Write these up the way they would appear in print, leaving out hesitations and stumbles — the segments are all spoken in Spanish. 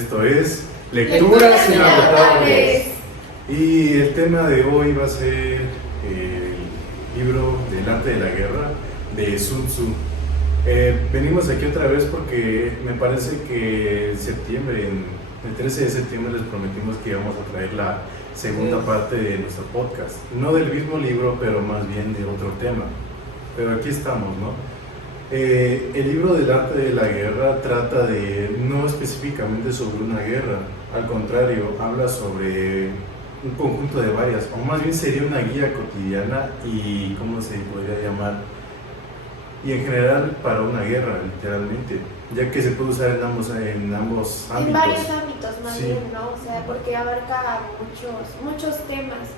esto es Lecturas Inagotables. Y el tema de hoy va a ser el libro del arte de la guerra de Sun Tzu. Venimos aquí otra vez porque me parece que el 13 de septiembre les prometimos que íbamos a traer la segunda parte de nuestro podcast. No del mismo libro, pero más bien de otro tema. Pero aquí estamos, ¿no? El libro del arte de la guerra trata no específicamente sobre una guerra, al contrario, habla sobre un conjunto de varias, o más bien sería una guía cotidiana y, ¿cómo se podría llamar? Y en general para una guerra, literalmente, ya que se puede usar en ambos ámbitos. En varios ámbitos, más sí. bien, ¿no? O sea, porque abarca muchos temas.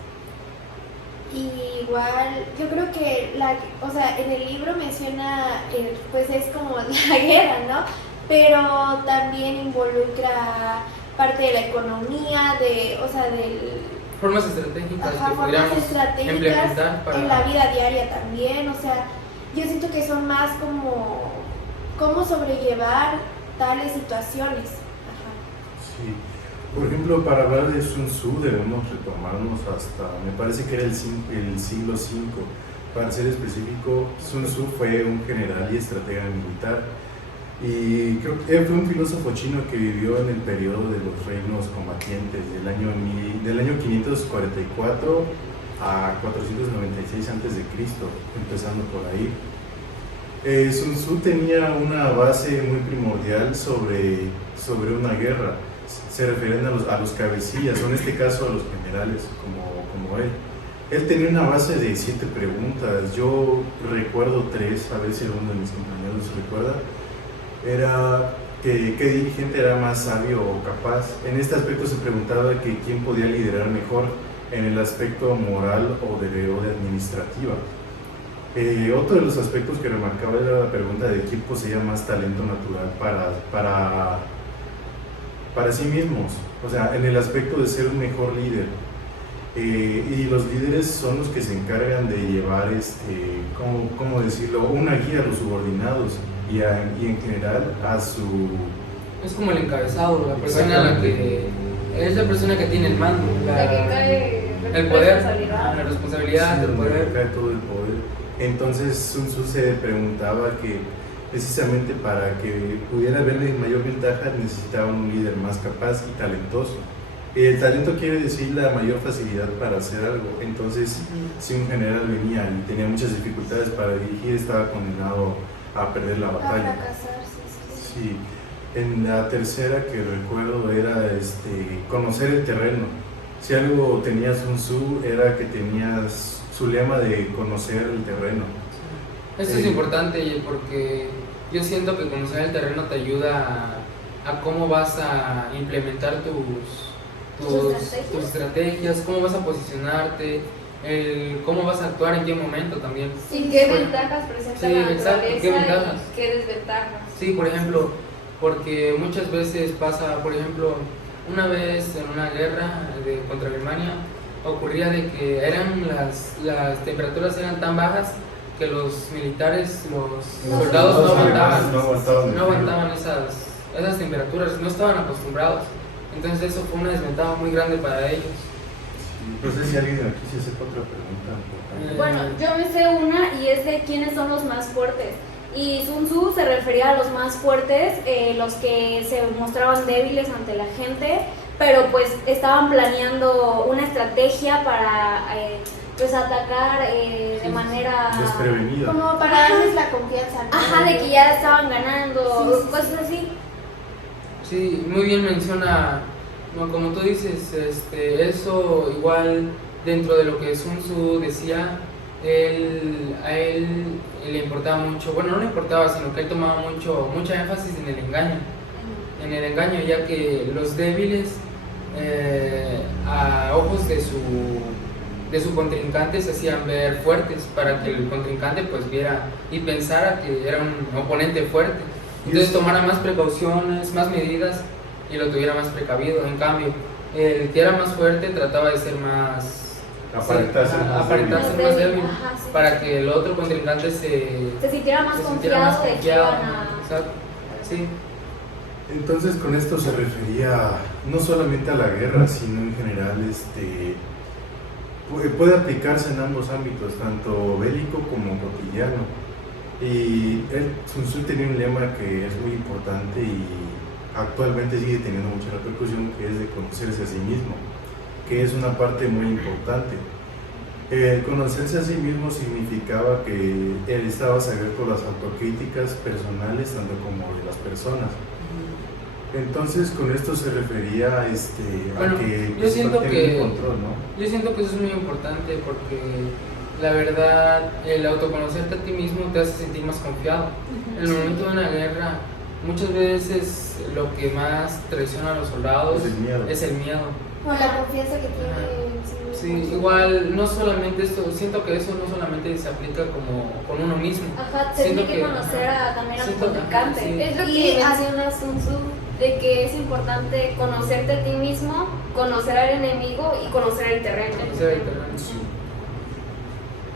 Y igual, yo creo que en el libro menciona, pues es como la guerra, ¿no? Pero también involucra parte de la economía, formas estratégicas que formas estratégicas implementar para... en la vida diaria también. O sea, yo siento que son más como cómo sobrellevar tales situaciones. Sí. Por ejemplo, para hablar de Sun Tzu debemos retomarnos hasta, me parece que era el siglo V. Para ser específico, Sun Tzu fue un general y estratega militar. Y creo que él fue un filósofo chino que vivió en el periodo de los reinos combatientes del año 544 a 496 a.C., empezando por ahí. Sun Tzu tenía una base muy primordial sobre una guerra. Se refieren a los cabecillas, o en este caso a los generales, como él. Él tenía una base de 7 preguntas. Yo recuerdo 3, a ver si alguno de mis compañeros recuerda. Era qué dirigente era más sabio o capaz. En este aspecto se preguntaba que quién podía liderar mejor en el aspecto moral o de administrativa. Otro de los aspectos que remarcaba era la pregunta de quién poseía más talento natural para sí mismos, o sea, en el aspecto de ser un mejor líder. Y los líderes son los que se encargan de llevar, ¿cómo decirlo?, una guía a los subordinados y en general a su... Es como el encabezado, la persona es la persona que tiene el mando, La que cae el poder, responsabilidad. la responsabilidad, sí, el poder. cae todo el poder. Entonces Sun Tzu se preguntaba que precisamente para que pudiera haberle mayor ventaja necesitaba un líder más capaz y talentoso. El talento quiere decir la mayor facilidad para hacer algo. Entonces, si un general venía y tenía muchas dificultades para dirigir, estaba condenado a perder la batalla. A fracasar, sí. Sí. En la tercera que recuerdo era conocer el terreno. Si algo tenías Sun Tzu era que tenías su lema de conocer el terreno. Esto es importante porque yo siento que conocer el terreno te ayuda a cómo vas a implementar tus estrategias, cómo vas a posicionarte, cómo vas a actuar en qué momento también. Sí, qué ventajas presenta la naturaleza qué ventajas. y qué desventajas. Sí, por ejemplo, porque muchas veces pasa, por ejemplo, una vez en una guerra contra Alemania ocurría de que las temperaturas eran tan bajas que los militares, los soldados no aguantaban esas temperaturas, no estaban acostumbrados. Entonces eso fue una desventaja muy grande para ellos. No sé si alguien aquí se sepa otra pregunta. Bueno, yo me sé una y es de quiénes son los más fuertes. Y Sun Tzu se refería a los más fuertes, los que se mostraban débiles ante la gente, pero pues estaban planeando una estrategia para pues atacar de manera desprevenida, como para darles la confianza, ¿no? Ajá, de que ya estaban ganando, cosas así. Sí, muy bien menciona, como tú dices, eso igual dentro de lo que Sun Tzu decía, a él le importaba mucho, bueno, no le importaba, sino que él tomaba mucha énfasis en el engaño, ya que los débiles a ojos de su contrincante se hacían ver fuertes para que el contrincante pues viera y pensara que era un oponente fuerte, entonces tomara más precauciones, más medidas y lo tuviera más precavido. En cambio, el que era más fuerte trataba de ser más aparentarse más débil, ajá, sí, para que el otro contrincante se sintiera más confiado de que iban a... Exacto. Sí. Entonces con esto se refería no solamente a la guerra, sino en general puede aplicarse en ambos ámbitos, tanto bélico como cotidiano. Y Sun Tzu tenía un lema que es muy importante y actualmente sigue teniendo mucha repercusión, que es de conocerse a sí mismo, que es una parte muy importante. Conocerse a sí mismo significaba que él estaba abierto a las autocríticas personales, tanto como de las personas. Entonces con esto se refería Bueno, a que yo siento que control, ¿no? Yo siento que eso es muy importante porque la verdad, el autoconocerte a ti mismo te hace sentir más confiado. En el momento de una guerra, muchas veces lo que más traiciona a los soldados es el miedo. O la confianza que tiene. Sí, igual, no solamente esto, siento que eso no solamente se aplica como con uno mismo. Ajá, se tiene que conocer también a tu contrincante. Sí. Es lo que menciona Sun Tzu, de que es importante conocerte a ti mismo, conocer al enemigo y conocer el terreno. Sí.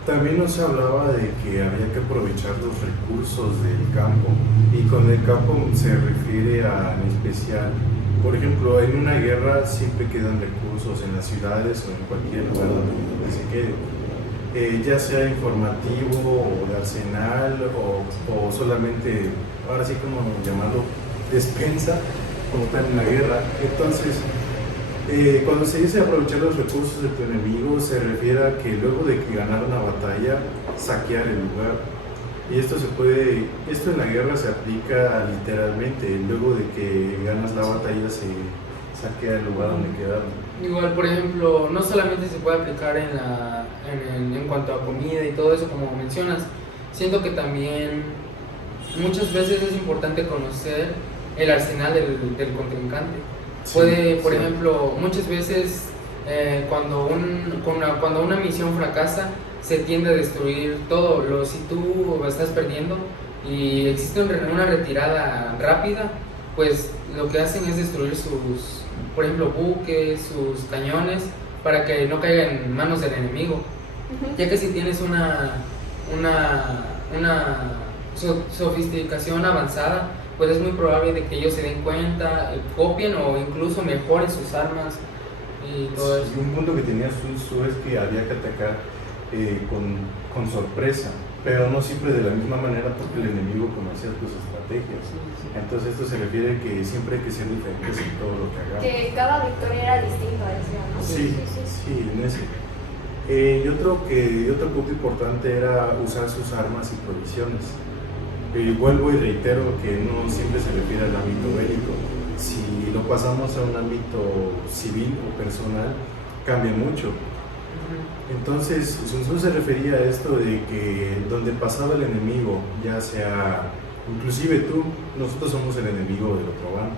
También nos hablaba de que había que aprovechar los recursos del campo, y con el campo se refiere en especial, por ejemplo, en una guerra siempre quedan recursos en las ciudades o en cualquier lugar donde se quede, ya sea informativo o de arsenal o solamente, ahora sí como llamarlo, despensa, como tal en la guerra. Entonces, cuando se dice aprovechar los recursos de tu enemigo, se refiere a que luego de que ganar una batalla, saquear el lugar. Y esto en la guerra se aplica literalmente, luego de que ganas la batalla se saquea el lugar donde quedaron. Igual, por ejemplo, no solamente se puede aplicar en cuanto a comida y todo eso, como mencionas, siento que también muchas veces es importante conocer el arsenal del contrincante. Puede, por ejemplo, muchas veces cuando una misión fracasa, se tiende a destruir todo. Si tú estás perdiendo y existe una retirada rápida, pues lo que hacen es destruir por ejemplo, buques, sus cañones, para que no caigan en manos del enemigo. Ya que si tienes una sofisticación avanzada, pues es muy probable de que ellos se den cuenta, copien o incluso mejoren sus armas y todo eso. Y un punto que tenía Sun Tzu es que había que atacar con sorpresa, pero no siempre de la misma manera, porque el enemigo conocía tus estrategias. Entonces esto se refiere a que siempre hay que ser diferentes en todo lo que hagamos. Que cada victoria era distinta, decía, ¿no? Sí, en ese. Y otro punto importante era usar sus armas y provisiones. Vuelvo y reitero que no siempre se refiere al ámbito bélico. Si lo pasamos a un ámbito civil o personal, cambia mucho. Entonces, Sun Tzu se refería a esto de que donde pasaba el enemigo, ya sea, inclusive nosotros somos el enemigo del otro bando.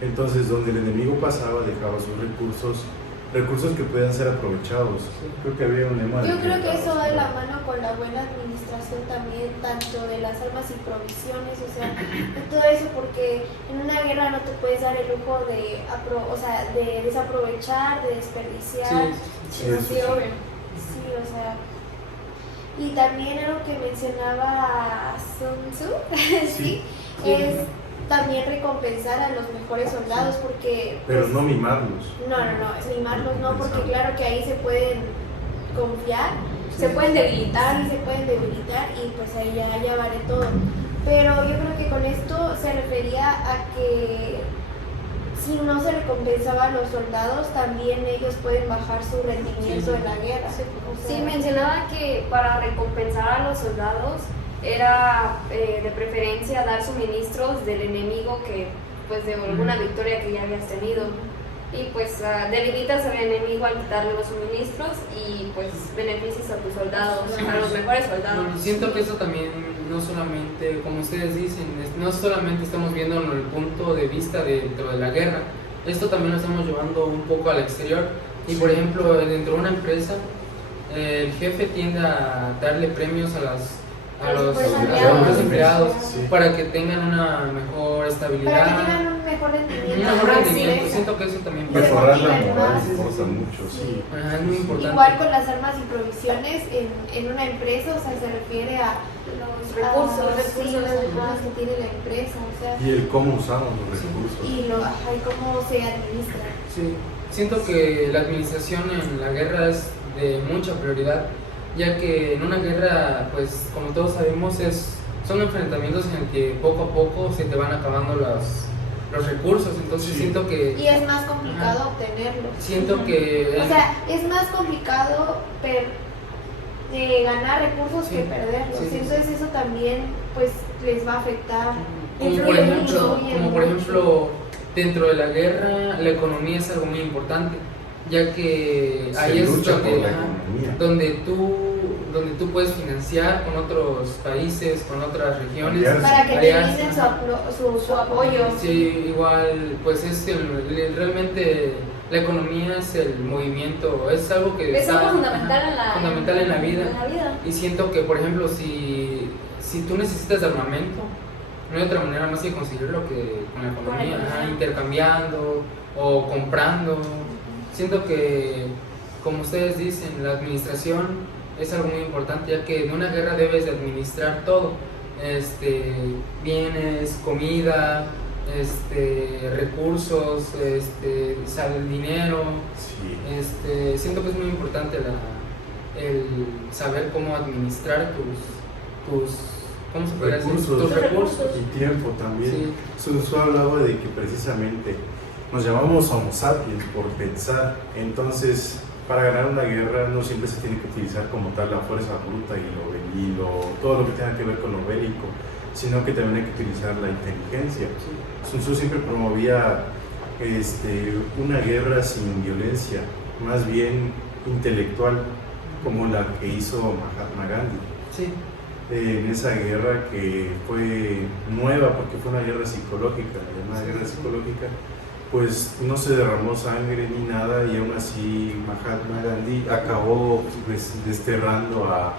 Entonces, donde el enemigo pasaba, dejaba sus recursos que puedan ser aprovechados. Creo que había un lema. Yo creo que eso va de la mano con la buena administración también, tanto de las armas y provisiones, o sea, de todo eso, porque en una guerra no te puedes dar el lujo de desaprovechar, de desperdiciar. Sí, obvio. Sí, o sea. Y también algo que mencionaba Sun Tzu, sí, es también recompensar a los mejores soldados, porque... Pero pues, no mimarlos. No, mimarlos no, porque claro que ahí se pueden confiar, se pueden debilitar y pues ahí ya vale todo. Pero yo creo que con esto se refería a que si no se recompensaba a los soldados, también ellos pueden bajar su rendimiento en la guerra. O sea, sí, mencionaba que para recompensar a los soldados era de preferencia dar suministros del enemigo que, pues, de alguna victoria que ya habías tenido. Y pues debilitas al enemigo al quitarle los suministros y pues beneficias a tus soldados, a los mejores soldados. Siento que eso también no solamente, como ustedes dicen, no solamente estamos viendo el punto de vista dentro de la guerra, esto también lo estamos llevando un poco al exterior. Y por ejemplo, dentro de una empresa, el jefe tiende a darle premios a los empleados, para que tengan una mejor estabilidad. Para que tengan un mejor rendimiento. Un mejor Ajá, rendimiento, sí, siento que eso también Se Mejorar la motivan moral más. importa mucho, sí. Sí. Ajá, es muy importante. Igual con las armas y provisiones en una empresa, o sea, se refiere a Los recursos, sí, los recursos que tiene la empresa, o sea, Y el cómo usamos los recursos. y cómo se administra. Sí, siento que la administración en la guerra es de mucha prioridad, ya que en una guerra, pues como todos sabemos, son enfrentamientos en el que poco a poco se te van acabando los recursos, entonces Sí. siento que... Y es más complicado obtenerlos. Siento que... O sea, es más complicado ganar recursos que Sí, perderlos. sí, sí, Entonces eso también pues les va a afectar. Como por ejemplo, dentro de la guerra, la economía es algo muy importante, ya que Se ahí es lucha donde, por la ajá, economía. donde tú puedes financiar con otros países, con otras regiones. Aliarse. Para que te aliarse, brinden ajá. su apoyo. Sí, igual, pues realmente la economía es el movimiento, es algo que Es algo está fundamental en la vida. vida. Y siento que, por ejemplo, si tú necesitas de armamento, no hay otra manera más que conseguirlo que con la economía, ajá, intercambiando o comprando. Siento que, como ustedes dicen, la administración es algo muy importante, ya que en una guerra debes de administrar todo, bienes, comida, recursos, dinero. Sí. Siento que es muy importante el saber cómo administrar tus ¿cómo se podría decir? Recursos. Tus recursos. Y tiempo también. Sí. Sun Tzu hablaba de que precisamente nos llamamos Homo sapiens por pensar. Entonces, para ganar una guerra no siempre se tiene que utilizar como tal la fuerza bruta todo lo que tenga que ver con lo bélico, sino que también hay que utilizar la inteligencia. Sun Tzu siempre promovía una guerra sin violencia, más bien intelectual, como la que hizo Mahatma Gandhi. Sí. En esa guerra que fue nueva porque fue una guerra psicológica, una guerra psicológica, pues no se derramó sangre ni nada y aún así Mahatma Gandhi acabó pues, desterrando a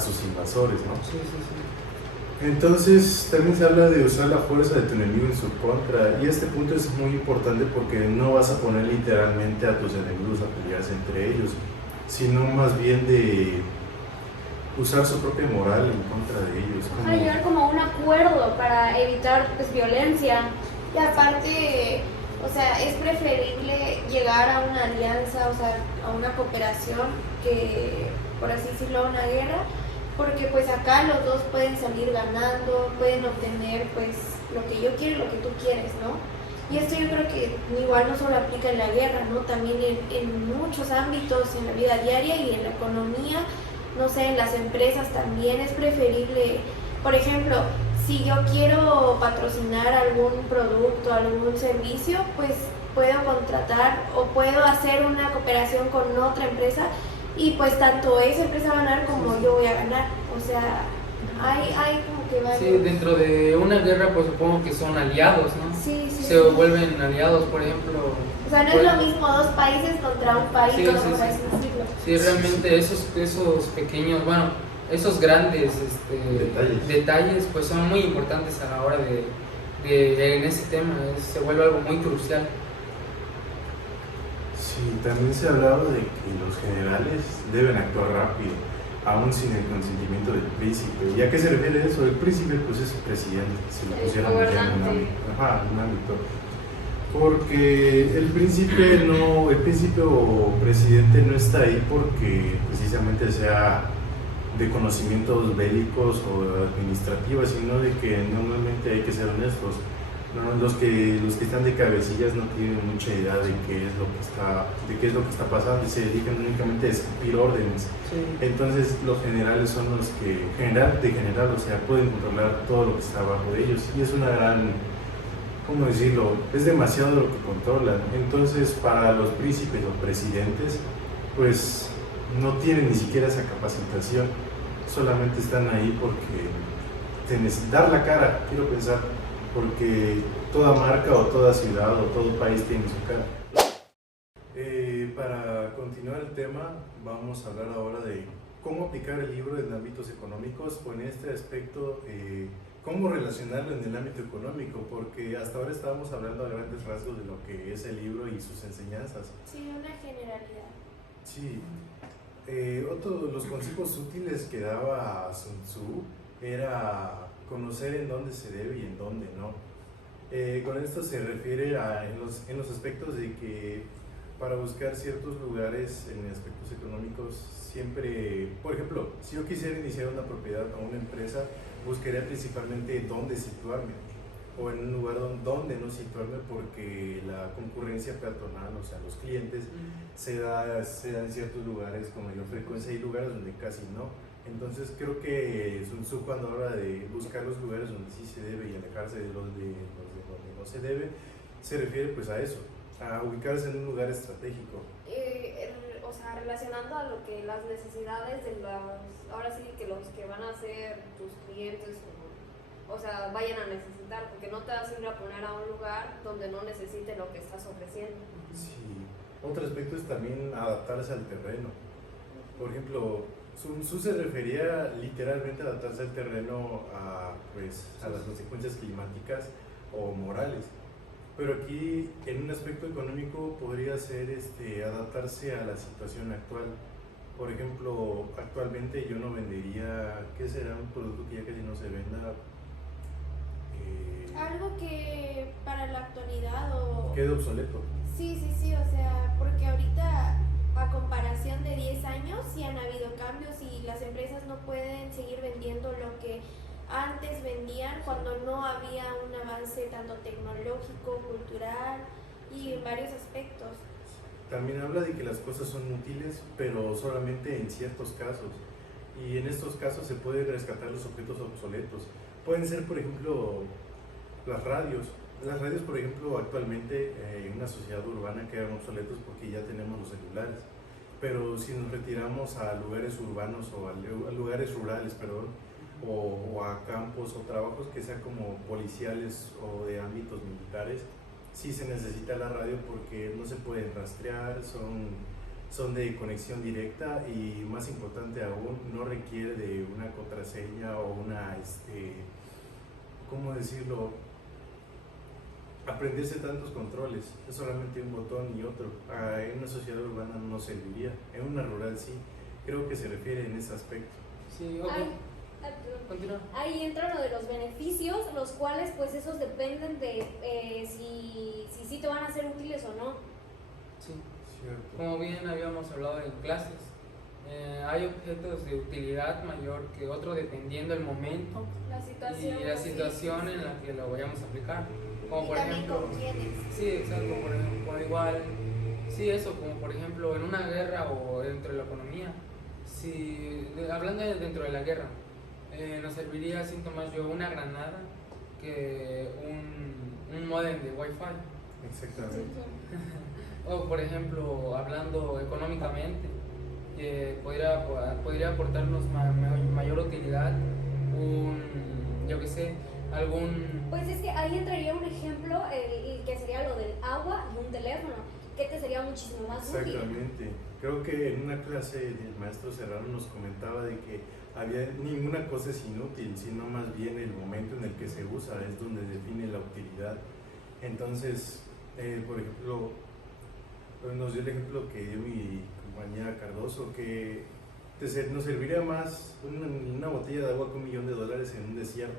sus invasores, ¿no? Sí, sí, sí. Entonces también se habla de usar la fuerza de tu enemigo en su contra y este punto es muy importante porque no vas a poner literalmente a tus enemigos a pelearse entre ellos, sino más bien de usar su propia moral en contra de ellos. Para llegar como a un acuerdo para evitar pues, violencia. Y aparte, o sea, es preferible llegar a una alianza, o sea, a una cooperación que, por así decirlo, a una guerra, porque pues acá los dos pueden salir ganando, pueden obtener pues lo que yo quiero y lo que tú quieres, ¿no? Y esto yo creo que igual no solo aplica en la guerra, ¿no? También en muchos ámbitos, en la vida diaria y en la economía, no sé, en las empresas también es preferible, por ejemplo, si yo quiero patrocinar algún producto, algún servicio, pues puedo contratar o puedo hacer una cooperación con otra empresa y pues tanto esa empresa va a ganar como yo voy a ganar. O sea, hay como que varios... Sí, dentro de una guerra pues supongo que son aliados, ¿no? Sí, sí, Se sí. vuelven aliados, por ejemplo. O sea, no es lo mismo dos países contra un país, Sí, como sí, por sí. así decirlo. Sí, realmente esos pequeños, bueno, esos grandes detalles pues son muy importantes a la hora en ese tema, se vuelve algo muy crucial. Sí, también se ha hablado de que los generales deben actuar rápido, aún sin el consentimiento del príncipe. ¿Y a qué se refiere eso? El príncipe pues es el presidente, si lo El pusiéramos ya en gobernante. un ámbito. Porque el príncipe o presidente no está ahí porque precisamente sea de conocimientos bélicos o administrativos, sino de que normalmente hay que ser honestos. ¿No? Los que están de cabecillas no tienen mucha idea de qué es lo que está pasando y se dedican únicamente a escupir órdenes. Sí. Entonces los generales son los que, o sea, pueden controlar todo lo que está abajo de ellos y es una gran, ¿cómo decirlo? Es demasiado lo que controlan. Entonces para los príncipes o presidentes, pues no tienen ni siquiera esa capacitación, solamente están ahí porque dar la cara, quiero pensar, porque toda marca o toda ciudad o todo país tiene su cara. Para continuar el tema, vamos a hablar ahora de cómo aplicar el libro en ámbitos económicos o en este aspecto cómo relacionarlo en el ámbito económico, porque hasta ahora estábamos hablando a grandes rasgos de lo que es el libro y sus enseñanzas. Sí, una generalidad. Sí, otro de los consejos útiles que daba Sun Tzu era conocer en dónde se debe y en dónde no. Con esto se refiere en los aspectos de que para buscar ciertos lugares en aspectos económicos siempre, por ejemplo, si yo quisiera iniciar una propiedad o una empresa, buscaría principalmente dónde situarme o en un lugar donde no situarme, porque la concurrencia peatonal, o sea, los clientes, se da en ciertos lugares con mayor frecuencia y lugares donde casi no. Entonces creo que Sun Tzu, cuando habla de buscar los lugares donde sí se debe y alejarse de los de donde no se debe, se refiere pues a eso, a ubicarse en un lugar estratégico. O sea, relacionando a lo que las necesidades de ahora sí que los que van a ser tus clientes, o sea, vayan a necesitar, porque no te vas a ir a poner a un lugar donde no necesite lo que estás ofreciendo. Sí, otro aspecto es también adaptarse al terreno. Por ejemplo, Sun Tzu se refería literalmente a adaptarse al terreno a las consecuencias climáticas o morales. Pero aquí, en un aspecto económico, podría ser adaptarse a la situación actual. Por ejemplo, actualmente yo no vendería, ¿qué será? Un producto que ya casi no se venda. Algo que para la actualidad o... Quede obsoleto. Sí, o sea, porque ahorita a comparación de 10 años sí han habido cambios y las empresas no pueden seguir vendiendo lo que antes vendían cuando no había un avance tanto tecnológico, cultural y en varios aspectos. También habla de que las cosas son útiles, pero solamente en ciertos casos. Y en estos casos se pueden rescatar los objetos obsoletos. Pueden ser, por ejemplo, las radios. Las radios, por ejemplo, actualmente en una sociedad urbana quedan obsoletos porque ya tenemos los celulares. Pero si nos retiramos a lugares urbanos o a lugares rurales, perdón, o a campos o trabajos que sean como policiales o de ámbitos militares, sí se necesita la radio porque no se pueden rastrear, son de conexión directa y, más importante aún, no requiere de una contraseña o una, ¿cómo decirlo? Aprenderse tantos controles, es solamente un botón y otro. En una sociedad urbana no serviría, en una rural sí. Creo que se refiere en ese aspecto. Sí, ok. Continúa. Ahí entra lo de los beneficios, los cuales pues esos dependen de si te van a ser útiles o no. Sí. Cierto. Como bien habíamos hablado en clases, hay objetos de utilidad mayor que otro dependiendo del momento La situación. y la situación en la que lo vayamos a aplicar. Como Y por también ejemplo, con quiénes. sí, exacto, por ejemplo, igual, sí, eso, como por ejemplo en una guerra o dentro de la economía, hablando dentro de la guerra, nos serviría, siento más yo, una granada que un módem de Wi-Fi. Exactamente. O por ejemplo, hablando económicamente, podría aportarnos mayor utilidad yo que sé, algún... Pues es que ahí entraría un ejemplo que sería lo del agua y un teléfono, que te sería muchísimo más útil. Exactamente. Creo que en una clase el maestro Serrano nos comentaba de que ninguna cosa es inútil, sino más bien el momento en el que se usa es donde define la utilidad. Entonces, por ejemplo, nos dio el ejemplo que dio mi compañera Cardoso, que nos serviría más una botella de agua con $1 millón en un desierto,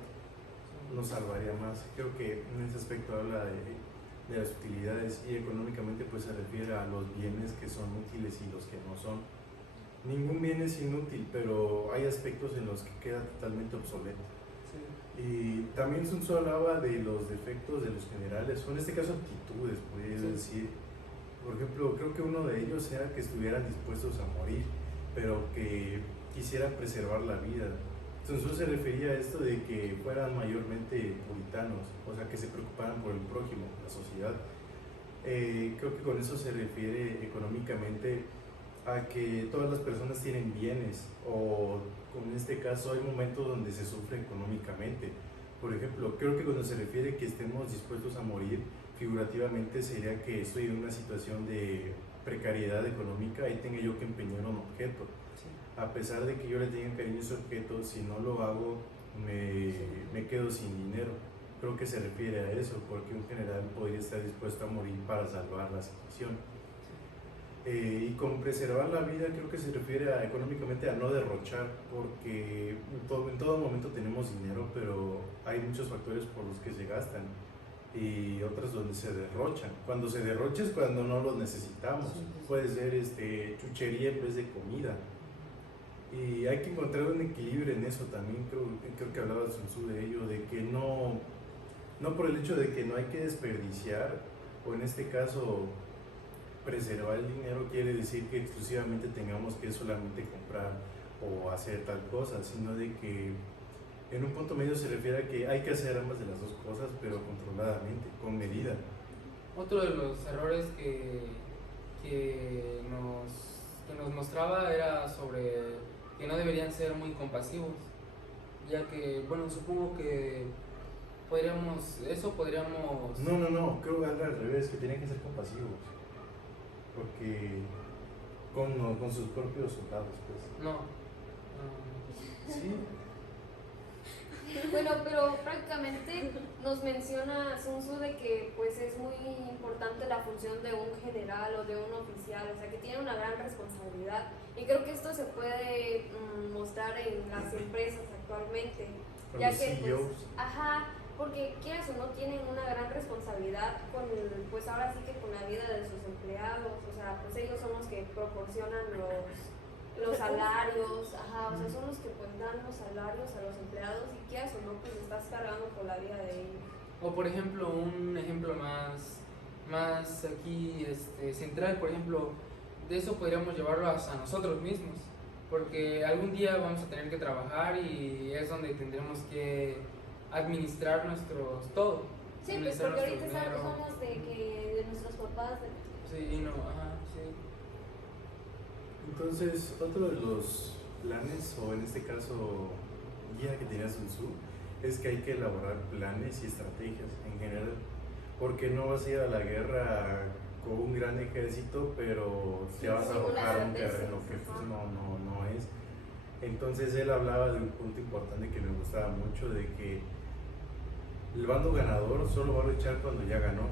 nos salvaría más. Creo que en ese aspecto habla de las utilidades, y económicamente pues se refiere a los bienes que son útiles y los que no son. Ningún bien es inútil, pero hay aspectos en los que queda totalmente obsoleto. Sí. Y también Sun Tzu hablaba de los defectos de los generales, o en este caso actitudes, podría decir. Por ejemplo, creo que uno de ellos era que estuvieran dispuestos a morir, pero que quisieran preservar la vida. Sun Tzu se refería a esto de que fueran mayormente puritanos, o sea, que se preocuparan por el prójimo, la sociedad. Creo que con eso se refiere económicamente a que todas las personas tienen bienes, o en este caso hay momentos donde se sufre económicamente. Por ejemplo, creo que cuando se refiere que estemos dispuestos a morir, figurativamente sería que estoy en una situación de precariedad económica y tenga yo que empeñar un objeto. Sí. A pesar de que yo le tenga cariño a ese objeto, si no lo hago, me quedo sin dinero. Creo que se refiere a eso, porque un general podría estar dispuesto a morir para salvar la situación. Y con preservar la vida creo que se refiere económicamente a no derrochar, porque en todo momento tenemos dinero, pero hay muchos factores por los que se gastan y otros donde se derrochan. Cuando se derrocha es cuando no los necesitamos. Puede ser chuchería en vez de comida. Y hay que encontrar un equilibrio en eso también. Creo que hablaba Sun Tzu de ello, de que no por el hecho de que no hay que desperdiciar, o en este caso preservar el dinero, quiere decir que exclusivamente tengamos que solamente comprar o hacer tal cosa, sino de que en un punto medio se refiere a que hay que hacer ambas de las dos cosas, pero controladamente, con medida. Otro de los errores que nos mostraba era sobre que no deberían ser muy compasivos, ya que, bueno, supongo que podríamos... No, creo que al revés, que tienen que ser compasivos, porque con sus propios soldados, pues. No. Sí. Bueno, pero prácticamente nos menciona Sun Tzu de que pues es muy importante la función de un general o de un oficial, o sea que tiene una gran responsabilidad, y creo que esto se puede mostrar en las empresas actualmente, Con ya los que pues, CEOs. porque quieras o no tienen una gran responsabilidad pues ahora sí que con la vida de sus empleados, o sea, pues ellos son los que proporcionan los salarios, o sea, son los que pues dan los salarios a los empleados, y quieras o no, pues estás cargando con la vida de ellos. O por ejemplo, un ejemplo más aquí central, por ejemplo, de eso podríamos llevarlo hasta nosotros mismos, porque algún día vamos a tener que trabajar y es donde tendremos que administrar todo. Sí, pues porque ahorita estamos de nuestros papás. Sí, sí. Entonces, otro de los planes, o en este caso, guía que tenía Sun Tzu, es que hay que elaborar planes y estrategias en general, porque no vas a ir a la guerra con un gran ejército, pero te vas a arrojar un terreno que pues, no es. Entonces él hablaba de un punto importante que me gustaba mucho, de que el bando ganador solo va a luchar cuando ya ganó.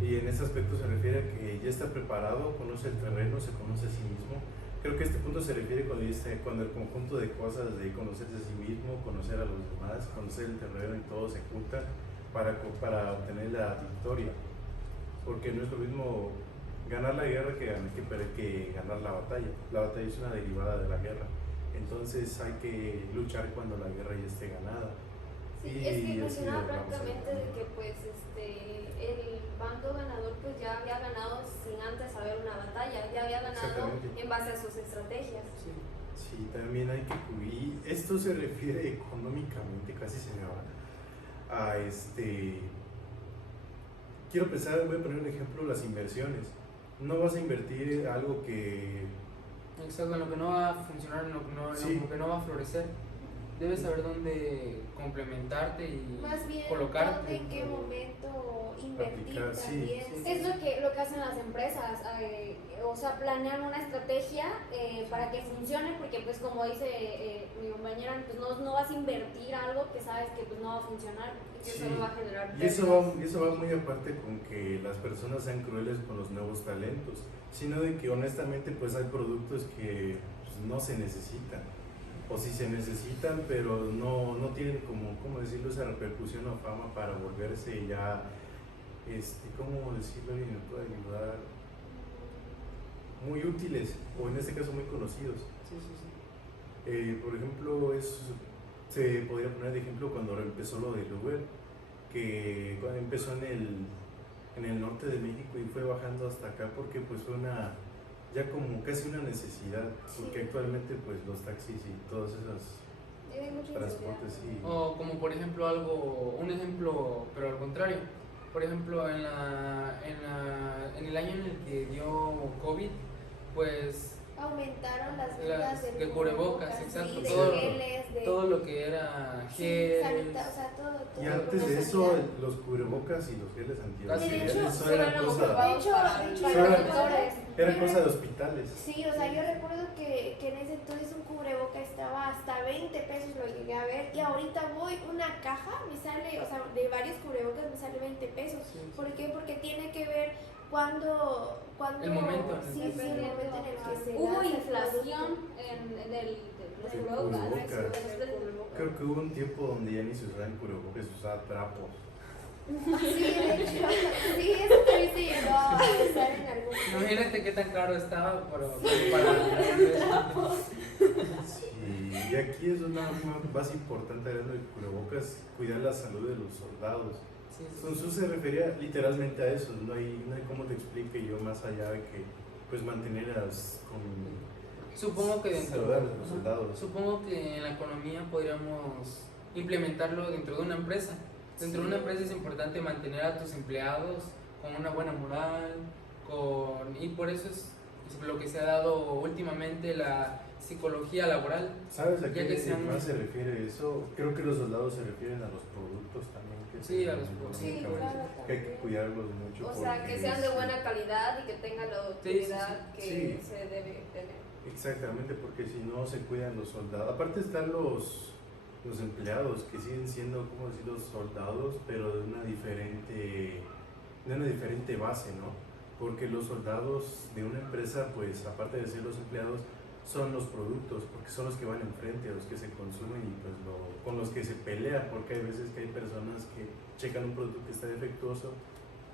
Y en ese aspecto se refiere a que ya está preparado, conoce el terreno, se conoce a sí mismo. Creo que este punto se refiere cuando el conjunto de cosas de conocerse a sí mismo, conocer a los demás, conocer el terreno y todo se junta para obtener la victoria. Porque no es lo mismo ganar la guerra que ganar la batalla. La batalla es una derivada de la guerra. Entonces hay que luchar cuando la guerra ya esté ganada. Sí, es que mencionaba prácticamente de que pues el bando ganador pues ya había ganado sin antes haber una batalla, ya había ganado en base a sus estrategias. Sí, también hay que cubrir. Esto se refiere económicamente, casi se me va a quiero pensar, voy a poner un ejemplo, las inversiones. No vas a invertir algo que... Exacto, en lo que no va a funcionar, en lo que no va a florecer. Debes saber dónde complementarte y más bien colocarte. En qué momento invertir aplicar, también. sí. Es lo que hacen las empresas, o sea, planean una estrategia para que funcione, porque pues como dice mi compañera, pues no vas a invertir algo que sabes que pues no va a funcionar. Que eso no va a generar y eso va muy aparte con que las personas sean crueles con los nuevos talentos, sino de que honestamente pues hay productos que pues, no se necesitan, o si se necesitan pero no tienen como decirlo, esa repercusión o fama para volverse ya, ¿cómo decirlo? Alguien me puede ayudar, muy útiles, o en este caso muy conocidos. Sí. Por ejemplo, se podría poner de ejemplo cuando empezó lo del Uber, que cuando empezó en el norte de México y fue bajando hasta acá porque pues fue ya como casi una necesidad, porque actualmente pues los taxis y todos esos transportes sí. O como por ejemplo un ejemplo pero al contrario, por ejemplo en el año en el que dio COVID, pues aumentaron las ventas de cubrebocas, exacto, de geles, todo lo que era gel, y antes de eso los cubrebocas y los geles antibacteriales, de hecho, eso era cosa. de hecho, Era cosa de hospitales. Sí, o sea, yo recuerdo que en ese entonces un cubreboca estaba hasta 20 pesos, lo llegué a ver, y ahorita voy, una caja me sale, o sea, de varios cubrebocas me sale 20 pesos. Sí, sí. ¿Por qué? Porque tiene que ver cuando El momento. sí, el momento en el que se Hubo lanza el inflación producto. de los Sí, cubrebocas. cubrebocas. Creo que hubo un tiempo donde ya ni se usaban cubrebocas, se usaba trapos. Sí, de hecho, sí, eso también se llegó a usar en algún momento. Imagínate qué tan caro estaba para... Sí, y aquí es una base importante hablando de cubrebocas, cuidar la salud de los soldados. Sí, sí, Sun Tzu se refería literalmente a eso, no hay cómo te explique yo más allá de que pues mantenerlas con Supongo que dentro saludar a los soldados. Supongo que en la economía podríamos implementarlo dentro de una empresa. Dentro de una empresa es importante mantener a tus empleados con una buena moral, y por eso es lo que se ha dado últimamente la psicología laboral. ¿Sabes a Ya qué que sean- más se refiere eso? Creo que los soldados se refieren a los productos también. Que Sí, se a los venden productos. Sí, económicamente, claro, que hay que también. cuidarlos mucho. O sea, porque que sean de es- buena calidad y que tengan la utilidad que Sí. se debe tener. Exactamente, porque si no se cuidan los soldados. Aparte están los empleados que siguen siendo, como decir, los soldados, pero de una diferente base, ¿no? Porque los soldados de una empresa, pues aparte de ser los empleados, son los productos, porque son los que van enfrente, los que se consumen y pues con los que se pelea, porque hay veces que hay personas que checan un producto que está defectuoso,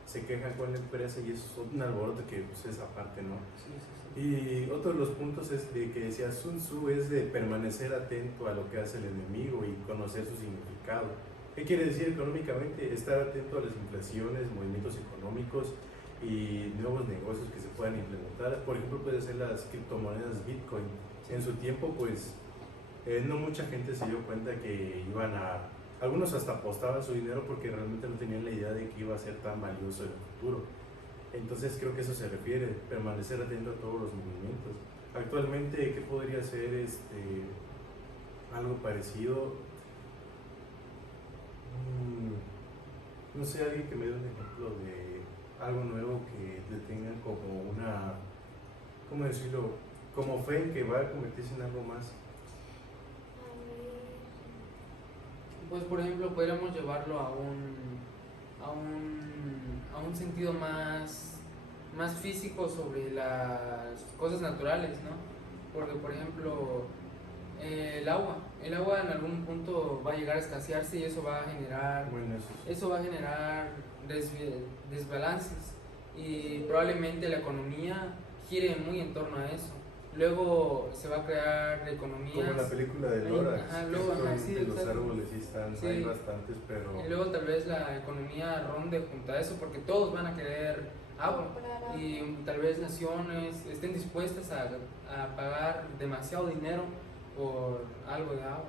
se quejan con la empresa y es un alboroto que pues, es aparte, ¿no? Sí, sí, sí. Y otro de los puntos es de que decía Sun Tzu es de permanecer atento a lo que hace el enemigo y conocer su significado. ¿Qué quiere decir económicamente? Estar atento a las inflaciones, movimientos económicos y nuevos negocios que se puedan implementar. Por ejemplo, puede ser las criptomonedas Bitcoin. En su tiempo, pues, no mucha gente se dio cuenta que algunos hasta apostaban su dinero porque realmente no tenían la idea de que iba a ser tan valioso en el futuro. Entonces creo que eso se refiere, permanecer atento a todos los movimientos. Actualmente, ¿qué podría ser algo parecido? No sé, alguien que me dé un ejemplo de algo nuevo que le tengan como una, ¿cómo decirlo? Como fe en que va a convertirse en algo más. Pues por ejemplo podríamos llevarlo a un sentido más físico sobre las cosas naturales, ¿no? Porque por ejemplo el agua en algún punto va a llegar a escasearse y eso va a generar Bueno, eso va a generar desbalances y probablemente la economía gire muy en torno a eso. Luego se va a crear economías. como la película de Ahí, Lorax, ajá, que luego, actualmente sí, los exacto. árboles sí están, Sí. hay bastantes, pero Y luego tal vez la economía ronde junto a eso porque todos van a querer agua Comprar agua. y tal vez naciones estén dispuestas a pagar demasiado dinero por algo de agua.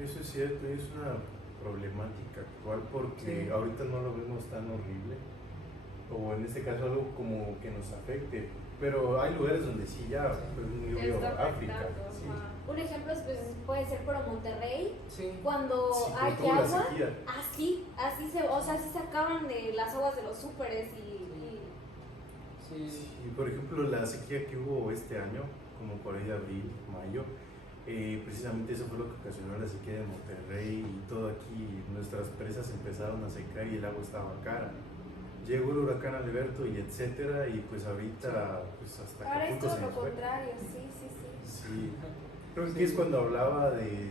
eso es cierto, es una problemática actual porque Sí. ahorita no lo vemos tan horrible, o en este caso algo como que nos afecte, pero hay lugares donde sí ya, pues, yo veo Está África, afectando, sí. ajá. Un ejemplo pues, puede ser por Monterrey, Sí. cuando Sí, por hay toda la agua, sequía. así se acaban de las aguas de los súperes y Sí. Sí, por ejemplo, la sequía que hubo este año, como por ahí de abril, mayo, precisamente eso fue lo que ocasionó la sequía de Monterrey y todo aquí, nuestras presas empezaron a secar y el agua estaba cara. Llegó el huracán Alberto y etcétera, y pues ahorita, pues hasta Ahora es Acapulco todo se lo nos fue. contrario, sí. Sí, creo que es cuando hablaba de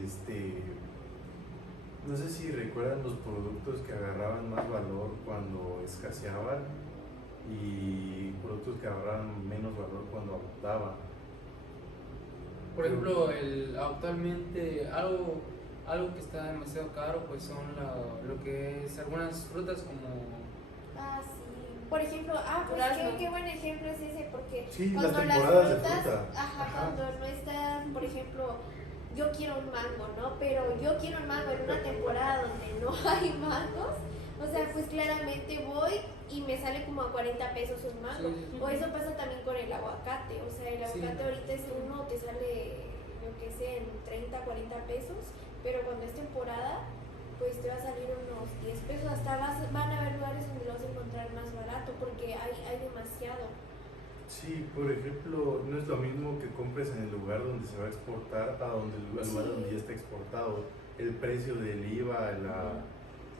no sé si recuerdan los productos que agarraban más valor cuando escaseaban y productos que agarraban menos valor cuando abundaban. Por ejemplo, actualmente algo que está demasiado caro pues son lo que es algunas frutas como Ah, sí. Por ejemplo, pues Durazno. qué buen ejemplo es ese, porque Sí, cuando las temporadas de frutas, fruta. cuando no están, por ejemplo, yo quiero un mango, ¿no? Pero yo quiero un mango en una temporada donde no hay mangos, o sea, pues claramente voy y me sale como a 40 pesos un mango. Sí. O eso pasa también con el aguacate, o sea, el Sí. aguacate ahorita es uno, te sale, yo qué sé, en 30, 40 pesos, pero cuando es temporada, pues te va a salir unos 10 pesos, hasta van a haber lugares donde lo vas a encontrar más barato porque hay demasiado. Sí, por ejemplo, no es lo mismo que compres en el lugar donde se va a exportar a donde el lugar Sí. donde ya está exportado. El precio del IVA,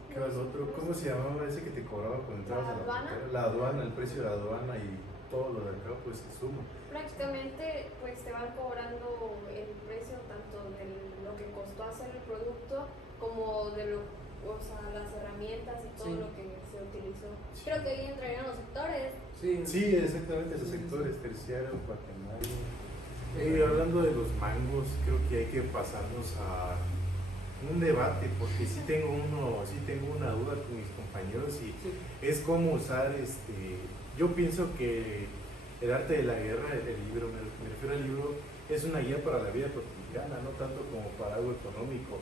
¿qué va el otro? ¿Cómo se llamaba ese que te cobraba cuando entrabas a la aduana? frontera? La aduana, el precio de la aduana y todo lo de acá, pues se suma. Prácticamente pues te van cobrando el precio tanto de lo que costó hacer el producto como de lo, o sea, las herramientas y todo Sí. lo que se utilizó. Creo que ahí entrarían los sectores. Sí, Sí, exactamente, los sectores terciario, cuaternario. Hablando de los mangos, creo que hay que pasarnos a un debate, porque sí tengo una duda con mis compañeros y sí. es cómo usar yo pienso que el arte de la guerra, el libro, me refiero al libro, es una guía para la vida cotidiana, no tanto como para algo económico.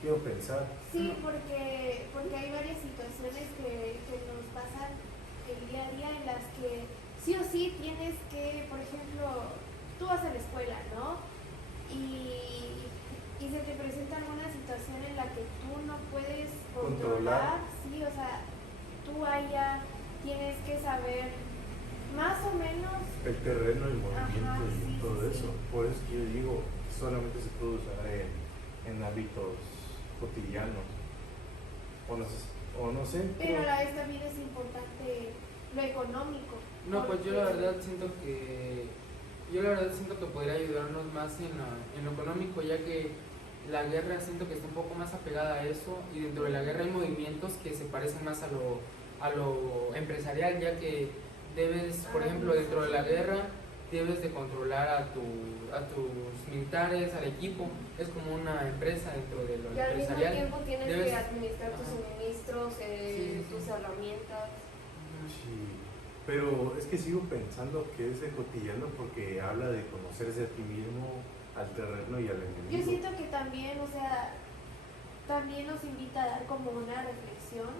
Quiero pensar. Sí, porque hay varias situaciones que nos pasan el día a día en las que sí o sí tienes que, por ejemplo, tú vas a la escuela, ¿no? Y se te presenta alguna situación en la que tú no puedes controlar, sí, o sea, tú allá tienes que saber más o menos. El terreno, el movimiento Ajá, y sí, todo sí, eso. sí. Por eso es que yo digo, solamente se puede usar en hábitos cotidianos. O no sé. Pero a la vez también es importante lo económico. No, pues yo porque- la verdad siento que podría ayudarnos más en lo económico, ya que la guerra siento que está un poco más apegada a eso, y dentro de la guerra hay movimientos que se parecen más a lo empresarial, ya que debes, por ejemplo, dentro de la guerra debes de controlar a tus militares, al equipo. Es como una empresa dentro de lo Y al mismo empresarial. tiempo tienes Debes- que administrar tus Ajá. suministros, Sí. tus herramientas. Sí, pero es que sigo pensando que es de cotidiano porque habla de conocerse a ti mismo, al terreno y al enemigo. Yo siento que también, o sea, también nos invita a dar como una reflexión,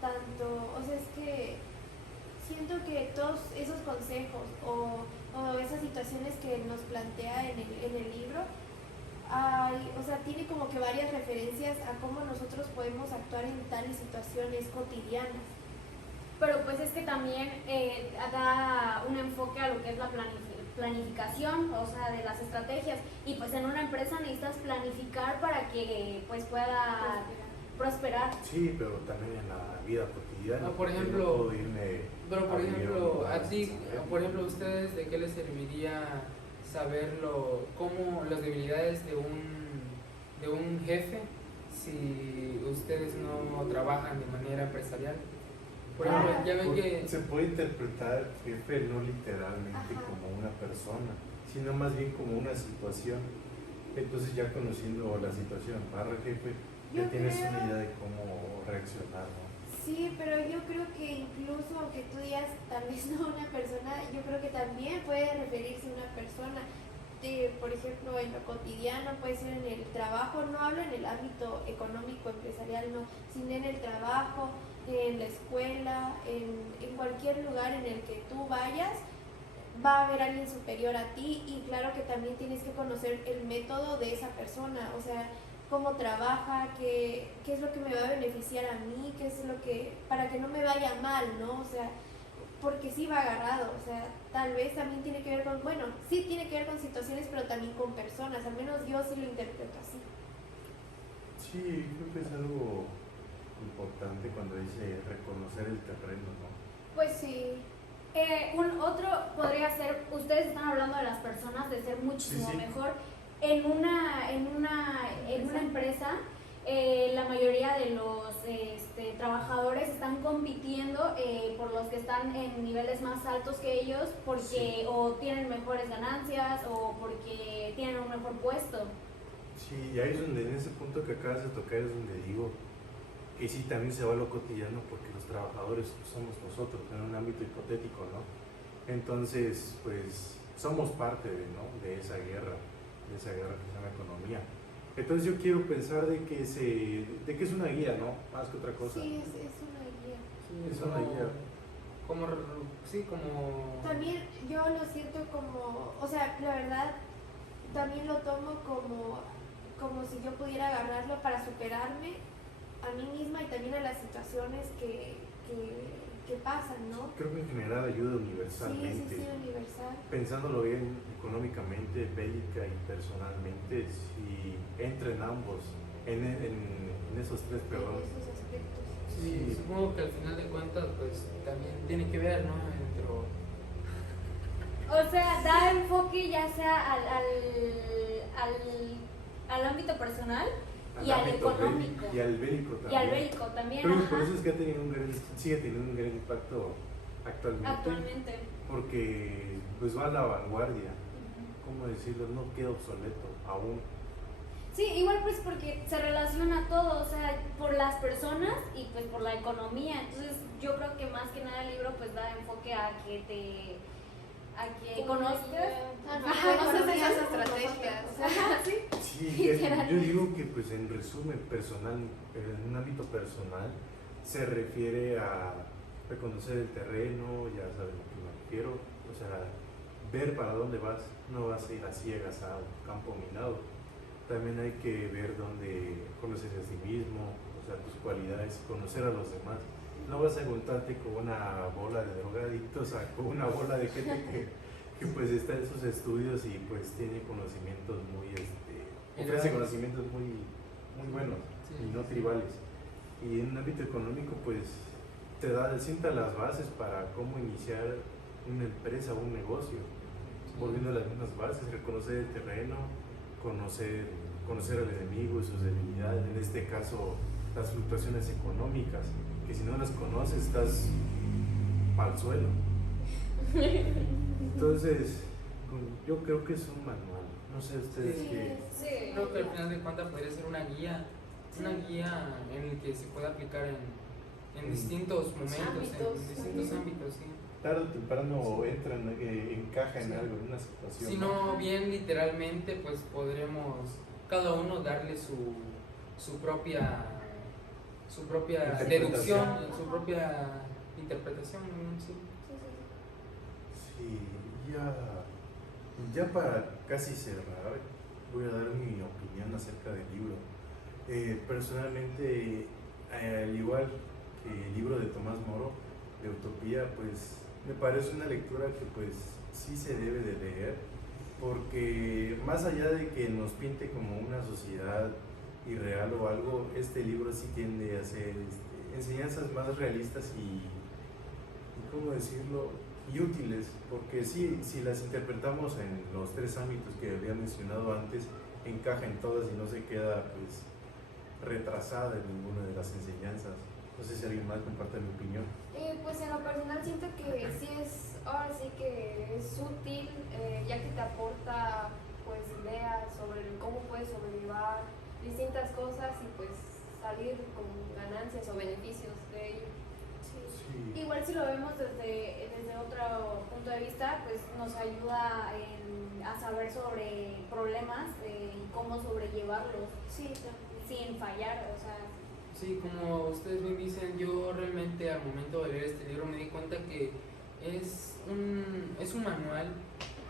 tanto, o sea, es que siento que todos esos consejos o esas situaciones que nos plantea en el libro, o sea, tiene como que varias referencias a cómo nosotros podemos actuar en tales situaciones cotidianas. Pero pues es que también da un enfoque a lo que es la planificación, o sea, de las estrategias. Y pues en una empresa necesitas planificar para que pues pueda prosperar. Sí, pero también en la vida cotidiana. Por porque ejemplo, no puedo irme Pero por a vivir a un ejemplo, lugar a ti, sin saber. por ejemplo, a ustedes, ¿de qué les serviría saberlo, cómo las debilidades de un jefe si ustedes no trabajan de manera empresarial? Por ejemplo, ya ven que Se puede interpretar jefe no literalmente Ajá. como una persona, sino más bien como una situación. Entonces ya conociendo la situación barra jefe, ya Yo tienes creo- una idea de cómo reaccionar, ¿no? Sí, pero yo creo que incluso aunque tú digas tal vez no una persona, yo creo que también puede referirse a una persona. Por ejemplo, en lo cotidiano, puede ser en el trabajo, no hablo en el ámbito económico, empresarial, no, sino en el trabajo, en la escuela, en cualquier lugar en el que tú vayas, va a haber alguien superior a ti y claro que también tienes que conocer el método de esa persona, o sea, cómo trabaja, qué es lo que me va a beneficiar a mí, qué es lo que, para que no me vaya mal, ¿no? O sea, porque sí va agarrado, o sea, tal vez también tiene que ver con, bueno, sí tiene que ver con situaciones, pero también con personas, al menos yo sí lo interpreto así. Sí, creo que es algo importante cuando dice reconocer el terreno, ¿no? Pues sí. Otro podría ser, ustedes están hablando de las personas, de ser muchísimo Sí, sí. mejor. En una empresa, la mayoría de los trabajadores están compitiendo por los que están en niveles más altos que ellos porque Sí. o tienen mejores ganancias o porque tienen un mejor puesto. Sí, y ahí es donde en ese punto que acabas de tocar es donde digo que sí, también se va a lo cotidiano porque los trabajadores somos nosotros en un ámbito hipotético, ¿no? Entonces, pues somos parte de esa guerra que se llama economía. Entonces yo quiero pensar de que es una guía, ¿no? Más que otra cosa. Sí, es una guía. Es una guía. como También yo lo siento como, o sea, la verdad, también lo tomo como si yo pudiera agarrarlo para superarme a mí misma y también a las situaciones que pasan, ¿no? Creo que en general ayuda Sí, universalmente. sí, universal. Pensándolo bien económicamente, bélica y personalmente, si entra en ambos, en esos tres, En perdón. esos aspectos. Sí, supongo que al final de cuentas, pues también tiene que ver, ¿no? O sea, da enfoque ya sea al ámbito personal y al ámbito económico. y al bélico también. Y al bélico también. Creo que por ajá, eso es que sigue teniendo un gran impacto actualmente. Porque pues va a la vanguardia. ¿Cómo decirlo? No queda obsoleto aún. Sí, igual pues porque se relaciona todo, o sea, por las personas y pues por la economía. Entonces yo creo que más que nada el libro pues da enfoque a que conozcas. Ajá, conoces economía esas como estrategias. nosotros. Ajá, sí. Sí, yo digo que pues en resumen personal, en un ámbito personal, se refiere a reconocer el terreno, ya sabes a lo que me refiero, o sea, ver para dónde vas, no vas a ir a ciegas a un campo minado. También hay que ver dónde conoces a sí mismo, o sea, tus cualidades, conocer a los demás. No vas a juntarte con una bola de drogadictos, o sea, con una bola de gente que pues está en sus estudios y pues tiene conocimientos ofrece conocimientos muy buenos Sí, y no sí. tribales. Y en un ámbito económico pues sienta las bases para cómo iniciar una empresa, un negocio, volviendo a las mismas bases, reconocer el terreno, conocer al enemigo y sus debilidades, en este caso las fluctuaciones económicas, que si no las conoces estás al suelo. Entonces, yo creo que es un manual, no sé ustedes Sí. qué. Sí. Creo que al final de cuentas podría ser una guía en el que se puede aplicar en distintos momentos, en distintos ámbitos, sí. Tarde o temprano encaja en algo, en una situación. Si no bien literalmente, pues podremos cada uno darle su propia Interpretación. deducción, su propia interpretación, ¿no? Sí. Sí, ya para casi cerrar, voy a dar mi opinión acerca del libro. Personalmente, al igual que el libro de Tomás Moro, de Utopía, pues me parece una lectura que pues sí se debe de leer, porque más allá de que nos pinte como una sociedad irreal o algo, este libro sí tiende a ser enseñanzas más realistas y ¿cómo decirlo? Y útiles, porque sí, si las interpretamos en los tres ámbitos que había mencionado antes, encaja en todas y no se queda pues retrasada en ninguna de las enseñanzas. No sé si alguien más comparte mi opinión. Pues en lo personal siento que sí ahora sí que es útil, ya que te aporta pues ideas sobre cómo puedes sobrevivir distintas cosas y pues salir con ganancias o beneficios de ello. Sí. Igual si lo vemos desde otro punto de vista, pues nos ayuda a saber sobre problemas y cómo sobrellevarlos Sí, también. sin fallar, o sea. Sí, como ustedes bien dicen, yo realmente al momento de leer este libro me di cuenta que es un manual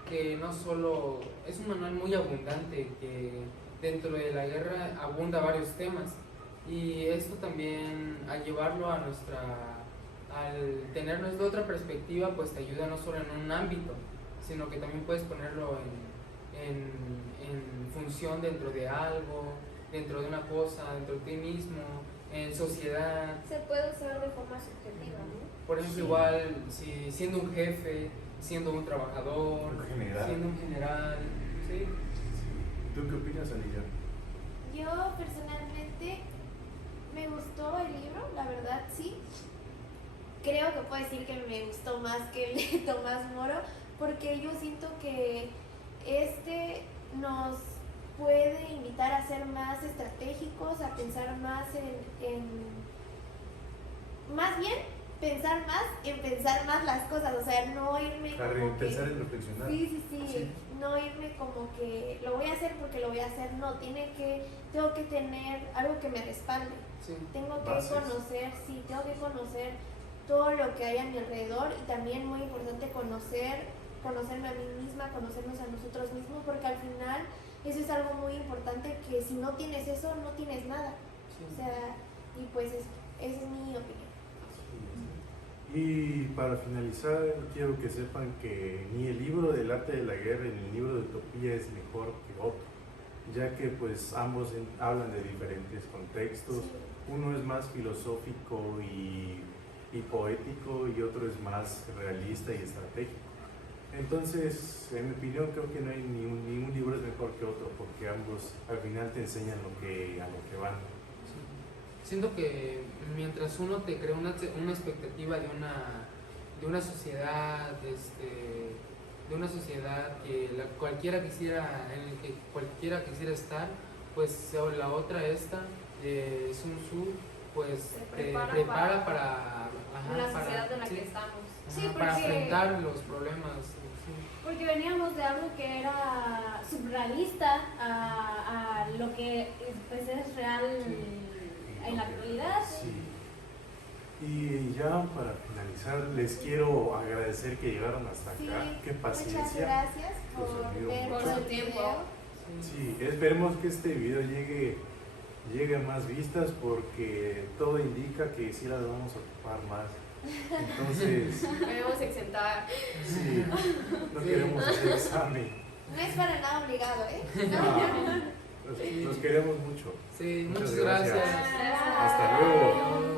que no solo es un manual muy abundante, que dentro de la guerra abunda varios temas, y esto también al llevarlo al tener nuestra otra perspectiva, pues te ayuda no solo en un ámbito, sino que también puedes ponerlo en función dentro de algo, dentro de una cosa, dentro de ti mismo, en sociedad. Se puede usar de forma subjetiva, ¿no? Por ejemplo, igual, si siendo un jefe, siendo un trabajador, Un general. siendo un general, ¿sí? ¿Tú qué opinas, Aliyah? Yo personalmente me gustó el libro, la verdad sí. Creo que puedo decir que me gustó más que el de Tomás Moro, porque yo siento que nos puede invitar a ser más estratégicos, a pensar más más bien pensar más en pensar más las cosas, o sea, no irme como Pensar en reflexionar. sí, no irme como que lo voy a hacer porque lo voy a hacer, no, tengo que tener algo que me respalde, Sí. tengo que Bases. conocer todo lo que hay a mi alrededor, y también muy importante conocerme a mí misma, conocernos a nosotros mismos, porque al final eso es algo muy importante, que si no tienes eso, no tienes nada. Sí. O sea, y pues esa es mi opinión. Sí. Y para finalizar, quiero que sepan que ni el libro del arte de la guerra ni el libro de utopía es mejor que otro, ya que pues ambos hablan de diferentes contextos. Sí. Uno es más filosófico y poético y otro es más realista y estratégico. Entonces, en mi opinión, creo que no hay ningún libro es mejor que otro, porque ambos al final te enseñan a lo que van. Siento que mientras uno te crea una expectativa de una sociedad, de una sociedad que cualquiera quisiera, en el que cualquiera quisiera estar, pues la otra Sun Tzu, pues Te te prepara prepara para la sociedad en la sí, que estamos. Sí, para porque- enfrentar los problemas. Sí. Porque veníamos de algo que era surrealista a lo que pues, es real en la actualidad. Sí. Y ya para finalizar, les quiero agradecer que llegaron hasta Sí, acá. Qué muchas paciencia. gracias Los por admiro ver mucho. Por su el tiempo. video. Sí, esperemos que este video llegue a más vistas porque todo indica que sí las vamos a ocupar más. Entonces, Queremos exentar. sí, no queremos hacer examen. No es para nada obligado, ¿eh? Los queremos mucho. Sí, Muchas muchas gracias. gracias. Hasta luego. Adiós.